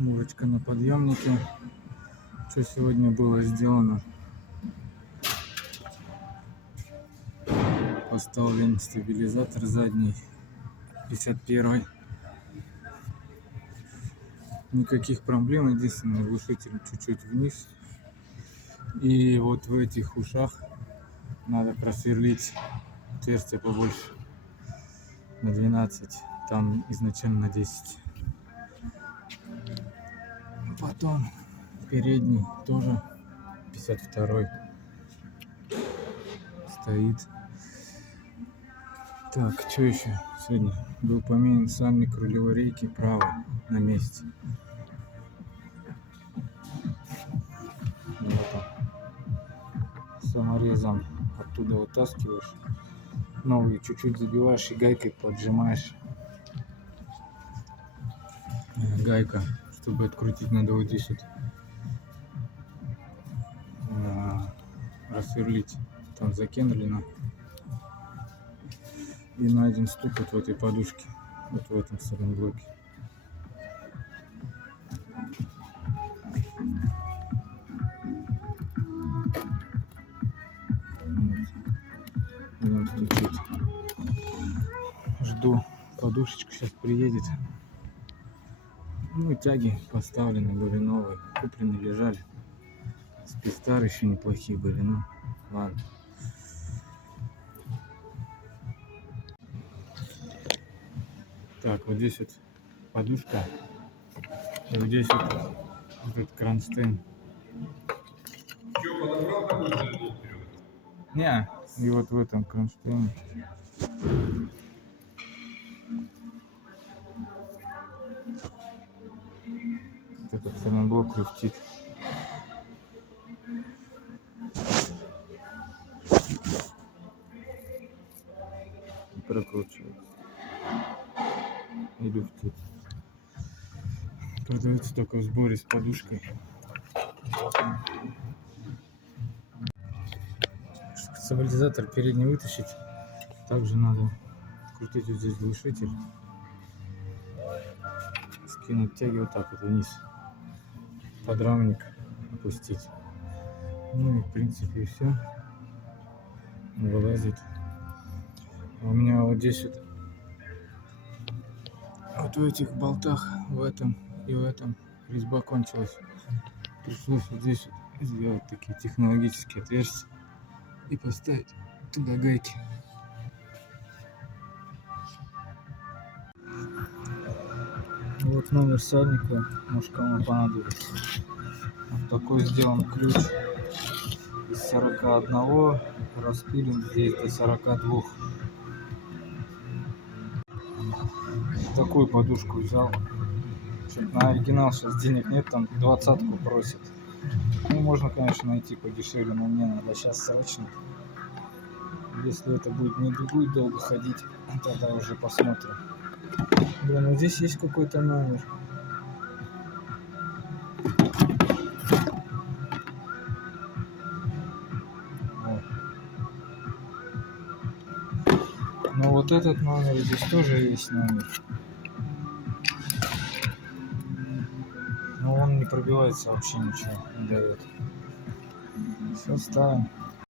Мурочка на подъемнике. Что сегодня было сделано? Поставлен стабилизатор задний 51. Никаких проблем, единственное, глушитель чуть-чуть вниз. И вот в этих ушах надо просверлить отверстие побольше, на 12, там изначально на 10. Потом передний тоже 52 стоит. Так, что еще сегодня? Был поменен сальник рулевой рейки правый на месте. Вот он. Саморезом оттуда вытаскиваешь, новый чуть-чуть забиваешь и гайкой поджимаешь. Гайка, чтобы открутить, надо вот здесь вот рассверлить, там закендлено, и на один стук вот в этой подушке, вот в этом самом блоке. Будем включить. Жду, подушечка сейчас приедет. Ну, тяги поставлены были новые, куплены, лежали. Спецтары еще неплохие были, ну ладно. Так, вот здесь вот подушка, и вот здесь вот этот кронштейн. Не, и вот в этом кронштейне. Этот самоблок люфтит. И прокручивается. И люфтит. Продается только в сборе с подушкой. Чтобы стабилизатор передний вытащить, также надо крутить вот здесь глушитель, скинуть тяги вот так вот вниз, подрамник опустить. Ну и в принципе все, вылазит. А у меня вот здесь вот в этих болтах, в этом и в этом резьба кончилась. Пришлось вот здесь вот сделать такие технологические отверстия и поставить туда гайки. Вот номер сальника, может кому понадобится. Вот такой сделан ключ из 41, распилен здесь до 42. Такую подушку взял. На оригинал сейчас денег нет, там 20-ку просят. Ну, можно, конечно, найти подешевле, но мне надо сейчас срочно. Если это будет не будет долго ходить, тогда уже посмотрим. Блин, вот здесь есть какой-то номер. Вот. Но вот этот номер, здесь тоже есть номер. Но он не пробивается, вообще ничего не дает. Все, ставим.